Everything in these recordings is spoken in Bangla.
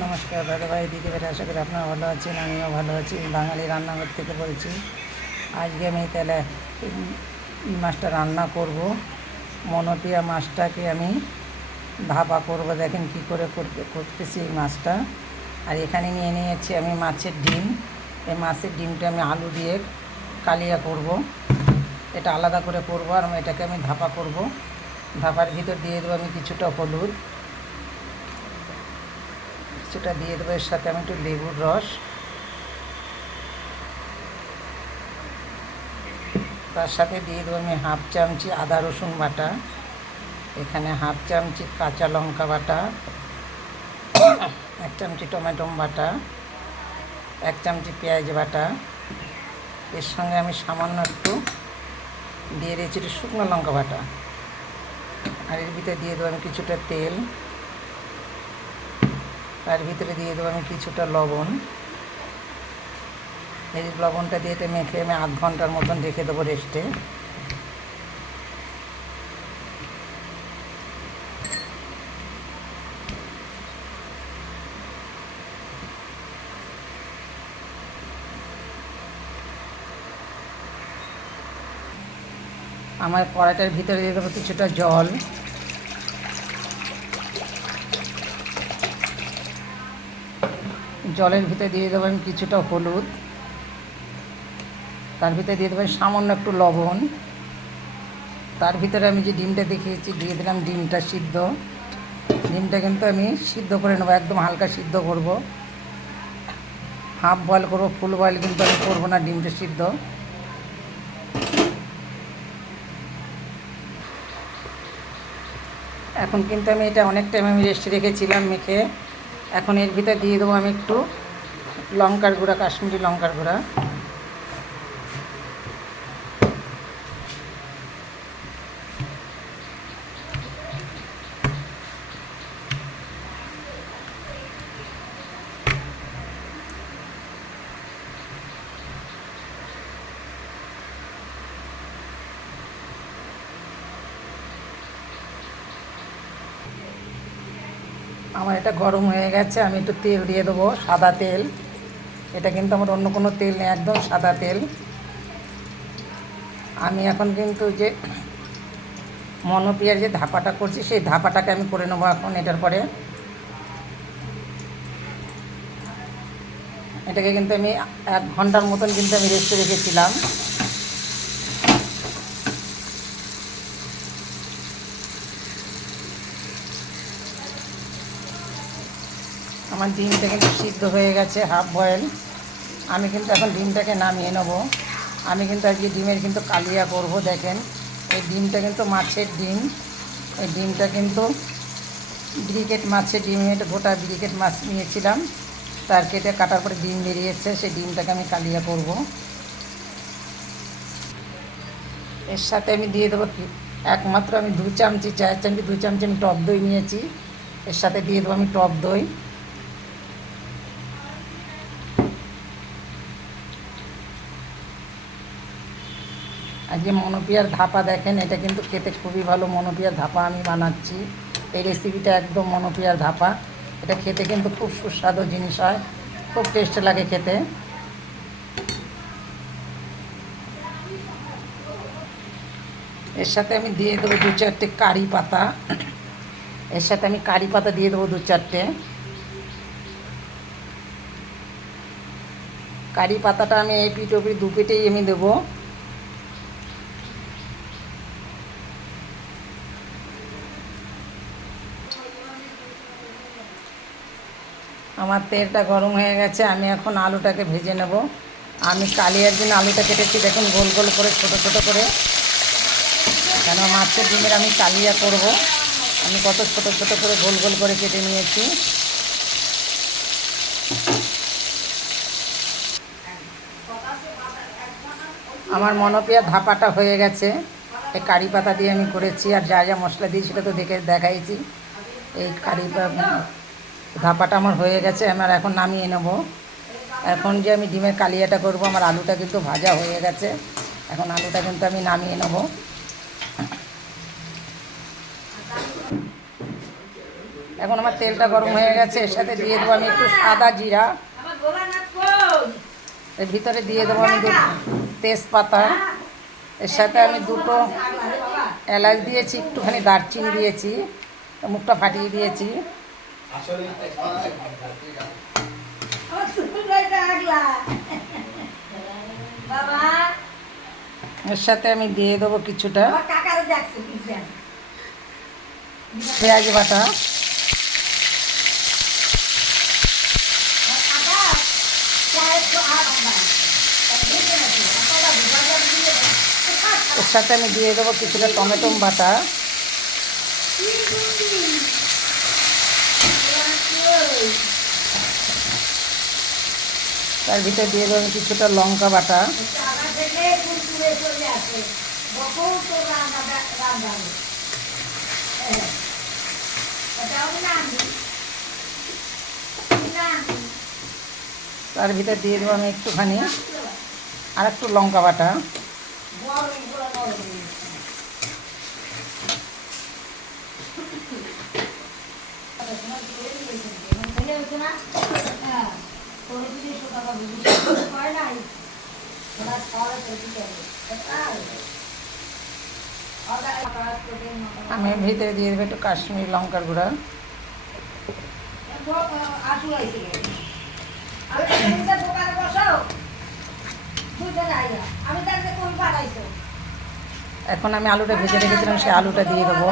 নমস্কার দাদাভাই দিদিভাই, আশা করি আপনারা ভালো আছেন। আমিও ভালো আছি। বাঙালি রান্নাঘর থেকে বলছি। আজকে আমি তাহলে এই মাছটা রান্না করব। মনোপিয়া মাছটাকে আমি ভাপা করব। দেখেন কি করে করতেছি এই মাছটা। আর এখানে নিয়ে নিয়েছি আমি মাছের ডিম। এই মাছের ডিমটা আমি আলু দিয়ে কালিয়া করব। এটা আলাদা করে করব আর এটাকে আমি ভাপা করব। ভাপার ভিতর দিয়ে দেবো আমি কিছুটা হলুদ, কিছুটা দিয়ে দেবো এর সাথে আমি একটু লেবুর রস, তার সাথে দিয়ে দেবো আমি হাফ চামচি আদা রসুন বাটা, এখানে হাফ চামচি কাঁচা লঙ্কা বাটা, 1 চামচি টমেটো বাটা, 1 চামচি পেঁয়াজ বাটা। এর সঙ্গে আমি সামান্য একটু দিয়ে দিয়েছি একটু শুকনো লঙ্কা বাটা। আর এর ভিতরে দিয়ে দেবো আমি কিছুটা তেল, তার ভিতরে দিয়ে দেবো আমি কিছুটা লবণ। এই লবণটা দিয়ে এটা মেখে আমি আধ ঘন্টার মতন রেখে দেবো রেস্টে। আমার কড়াইটার ভিতরে দিয়ে দেবো কিছুটা জল, জলের ভিতরে দিয়ে দেবো আমি কিছুটা হলুদ, তার ভিতরে দিয়ে দেবো সামান্য একটু লবণ, তার ভিতরে আমি যে ডিমটা দেখিয়েছি দিয়ে দিলাম ডিমটা সিদ্ধ। ডিমটা কিন্তু আমি সিদ্ধ করে নেবো, একদম হালকা সিদ্ধ করব। হাফ বয়েল করবো, ফুল বয়েল কিন্তু আমি করবো না ডিমটা সিদ্ধ। এখন কিন্তু আমি এটা অনেক টাইম আমি রেস্টে রেখেছিলাম মেখে। এখন এর ভিতরে দিয়ে দেবো আমি একটু লঙ্কার গুঁড়া, কাশ্মীরি লঙ্কার গুঁড়া। আমার এটা গরম হয়ে গেছে, আমি একটু তেল দিয়ে দেবো, সাদা তেল। এটা কিন্তু আমার অন্য কোনো তেল নেই, একদম সাদা তেল। আমি এখন কিন্তু যে মনোপিয়ার যে ধাপাটা করছি সেই ধাপাটাকে আমি করে নেবো এখন এটার পরে। এটাকে কিন্তু আমি 1 ঘন্টার মতন কিন্তু আমি রেস্টে রেখেছিলাম। আমার ডিমটা কিন্তু সিদ্ধ হয়ে গেছে, হাফ বয়েল। আমি কিন্তু এখন ডিমটাকে নামিয়ে নেব। আমি কিন্তু আজকে ডিমের কিন্তু কালিয়া করব। দেখেন এই ডিমটা কিন্তু মাছের ডিম। এই ডিমটা কিন্তু ব্রিকেট মাছের ডিম, এটা গোটা ব্রিকেট মাছ নিয়েছিলাম, তার কেটে কাটার পরে ডিম বেরিয়েছে, সেই ডিমটাকে আমি কালিয়া করব। এর সাথে আমি দিয়ে দেবো একমাত্র আমি 2 চামচি 4 চামচি 2 চামচি আমি টক দই নিয়েছি। এর সাথে দিয়ে দেবো আমি টক দই। আজকে মনোপিয়ার ধাপা দেখেন, এটা কিন্তু খেতে খুবই ভালো। মনোপিয়ার ধাপা আমি বানাচ্ছি। এই রেসিপিটা একদম মনোপিয়ার ধাপা। এটা খেতে কিন্তু খুব সুস্বাদু জিনিস হয়, খুব টেস্ট লাগে খেতে। এর সাথে আমি দিয়ে দেবো 2-4টে কারি পাতা। এর সাথে আমি কারি পাতা দিয়ে দেবো 2-4টে। কারি পাতাটা আমি এই পিঠ ওপিঠ 2 পিঠেই আমি দেবো। আমার তেলটা গরম হয়ে গেছে, আমি এখন আলুটাকে ভেজে নেব। আমি কালিয়ার জন্য আলুটা কেটেছি দেখুন গোল গোল করে, ছোটো ছোটো করে, কেন মাছের ডিমের আমি কালিয়া করব। আমি কত ছোটো ছোটো করে গোল গোল করে কেটে নিয়েছি। আমার মনোপিয়া ধাপাটা হয়ে গেছে। এই কারি পাতা দিয়ে আমি করেছি, আর যা যা মশলা দিয়েছি সেটা তো দেখাইছি। এই কারি ধাপাটা আমার হয়ে গেছে, আমার এখন নামিয়ে নেব। এখন যে আমি ডিমের কালিয়াটা করব, আমার আলুটা কিন্তু ভাজা হয়ে গেছে। এখন আলুটা কিন্তু আমি নামিয়ে নেব। এখন আমার তেলটা গরম হয়ে গেছে, এর সাথে দিয়ে দেবো আমি একটু সাদা জিরা, এর ভিতরে দিয়ে দেবো আমি তেজপাতা, এর সাথে আমি দুটো এলাচ দিয়েছি, একটুখানি দারচিনি দিয়েছি, মুখটা ফাটিয়ে দিয়েছি। এর সাথে আমি দিয়ে দেবো কিছুটা পেঁয়াজ বাটা, এর সাথে আমি দিয়ে দেবো কিছুটা টমেটো বাটা, তার ভিতরে দিয়ে দেবো কিছুটা লঙ্কা বাটা, তার ভিতরে দিয়ে দেবো আমি একটুখানি আর একটু লঙ্কা বাটা, আমি ভিতরে দিয়ে দেবো একটু কাশ্মীরি লঙ্কার গুঁড়া, এখন আমি আলুটা ভেজে রেখেছিলাম, সেই আলুটা দিয়ে দেবো।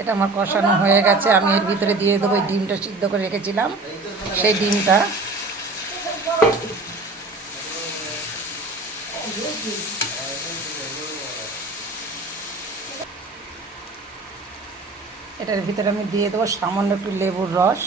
এটা আমার কষানো হয়ে গেছে, আমি এর ভিতরে দিয়ে দেবো এই ডিমটা সিদ্ধ করে রেখেছিলাম, সেই ডিমটা। এটার ভিতরে আমি দিয়ে দেবো সামান্য একটু লেবুর রস,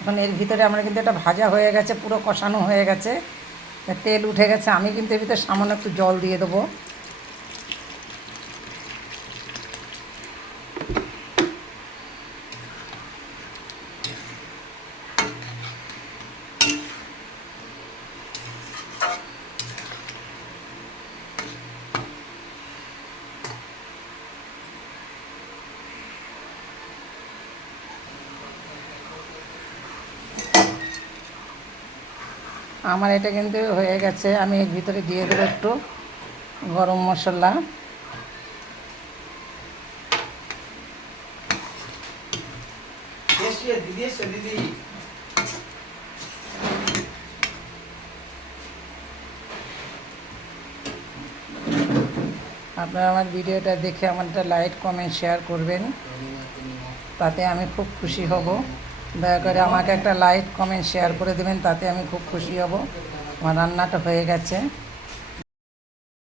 এখন এর ভিতরে আমরা কিন্তু এটা ভাজা হয়ে গেছে, পুরো কষানো হয়ে গেছে, তেল উঠে গেছে। আমি কিন্তু এর ভিতরে সামান্য একটু জল দিয়ে দেবো। আমার এটা কিন্তু হয়ে গেছে, আমি এর ভিতরে দিয়ে দেবো একটু গরম মশলা, আপনারা আমার ভিডিওটা দেখে আমার একটা লাইক কমেন্ট শেয়ার করবেন, তাতে আমি খুব খুশি হব। দয়া করে আমাকে একটা লাইক কমেন্ট শেয়ার করে দেবেন, তাতে আমি খুব খুশি হব। আমার রান্নাটা হয়ে গেছে।